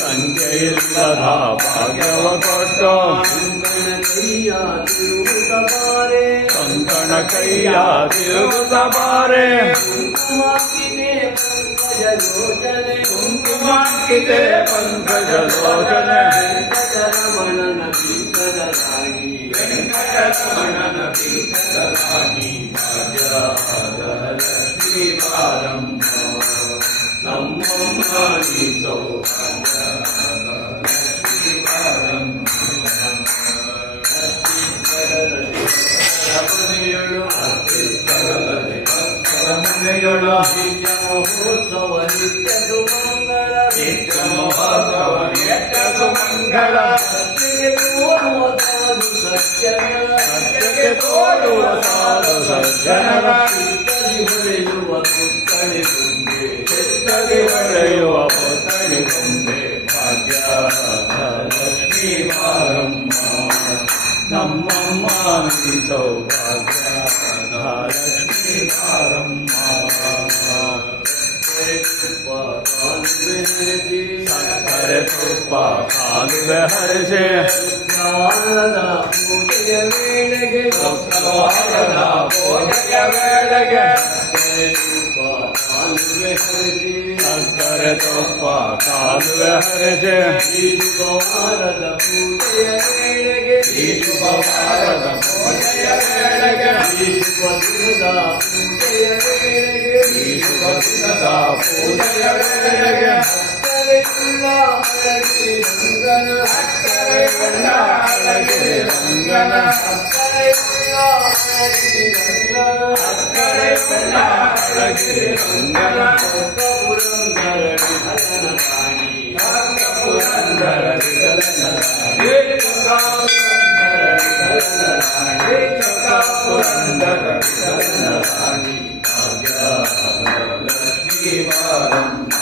ಸಂಖ್ಯೆಯಿಲ್ಲದ ಭಾಗ್ಯವ ಕೊಟ್ಟು ಕಂಕಣ ಕೈಯ ತಿರುಗುತ್ತ ಬಾರೆ ಕುಂಕುಮಾಂಕಿತೆ ಪಂಕಜ ಲೋಚನೆ ವೆಂಕಟರಮಣನ ಪೀಠದರಾಗಿ ಲಕ್ಷ್ಮೀ ಬಾರಮ್ಮ ನಮ್ಮಮ್ಮ ನೀ ಲಕ್ಷ್ಮೀ ಬಾರಮ್ಮ ನಿತ್ಯ ಮಹೋತ್ಸವ ನಿತ್ಯ ಸುಮಂಗಳ ನಿತ್ಯ ಮಹೋತ್ಸವ ನಿತ್ಯ ಸುಮಂಗಳ ಸತ್ಯಕ್ಕೆ ತೋರುವ ಸಾಧು ಸಜ್ಜನರ ಚಿತ್ತದಿ ಹೊಳೆಯುವ ಪುತ್ತಳಿ ತುಂಬೆ ಚಿತ್ತದಿ ಹೊಳೆಯುವ ಪುತ್ತಳಿ ತುಂಬೆ ಭಾಗ್ಯ ಲಕ್ಷ್ಮೀ ಬಾರಮ್ಮ ನಮ್ಮಮ್ಮ ನೀ ಸೌಭಾಗ್ಯ ಲಕ್ಷ್ಮೀ ಬಾರಮ್ಮ ಸಕ್ಕರೆ ತುಪ್ಪ ಕಾಲುವೆ ಹರಿಸಿ ಶುಕ್ರವಾರದ ಪೂಜೆಯ ವೇಳೆಗೆ ಶುಕ್ರವಾರದ ಪೂಜೆಯ ವೇಳೆಗೆ ಸಕ್ಕರೆ ತುಪ್ಪ ಕಾಲುವೆ ಹರಿಸಿ ಈ ಶುಕ್ರವಾರದ ಪೂಜೆಯ ವೇಳೆಗೆ ಈ ಶುಕ್ರವಾರದ ಪೂಜೆಯ ವೇಳೆಗೆ ಈ ಶುಭ ದಿನದ ಪೂಜೆಯ ವೇಳೆಗೆ ಈ ಶುಭ ದಿನದ ಪೂಜೆಯ ವೇಳೆಗೆ ಅಕ್ಕರೆಯುಳ್ಳ ಅಳಗಿರಿ ರಂಗನ ಅಕ್ಕರೆಯುಳ್ಳ ಅಳಗಿರಿ ರಂಗನ ಅಕ್ಕರೆಯುಳ್ಳ ಅಳಗಿರಿ ರಂಗನ ಅಕ್ಕರೆಯುಳ್ಳ ಅಳಗಿರಿ ರಂಗನ ಪುರಂದರ ವಿಠಲನ ರಾಣಿ ಪುರಂದರ ವಿಠಲನ ರಾಣಿ ಪುರಂದರ ವಿಠಲನ ರಾಣಿ ಭಾಗ್ಯ ಲಕ್ಷ್ಮೀ ಬಾರಮ್ಮ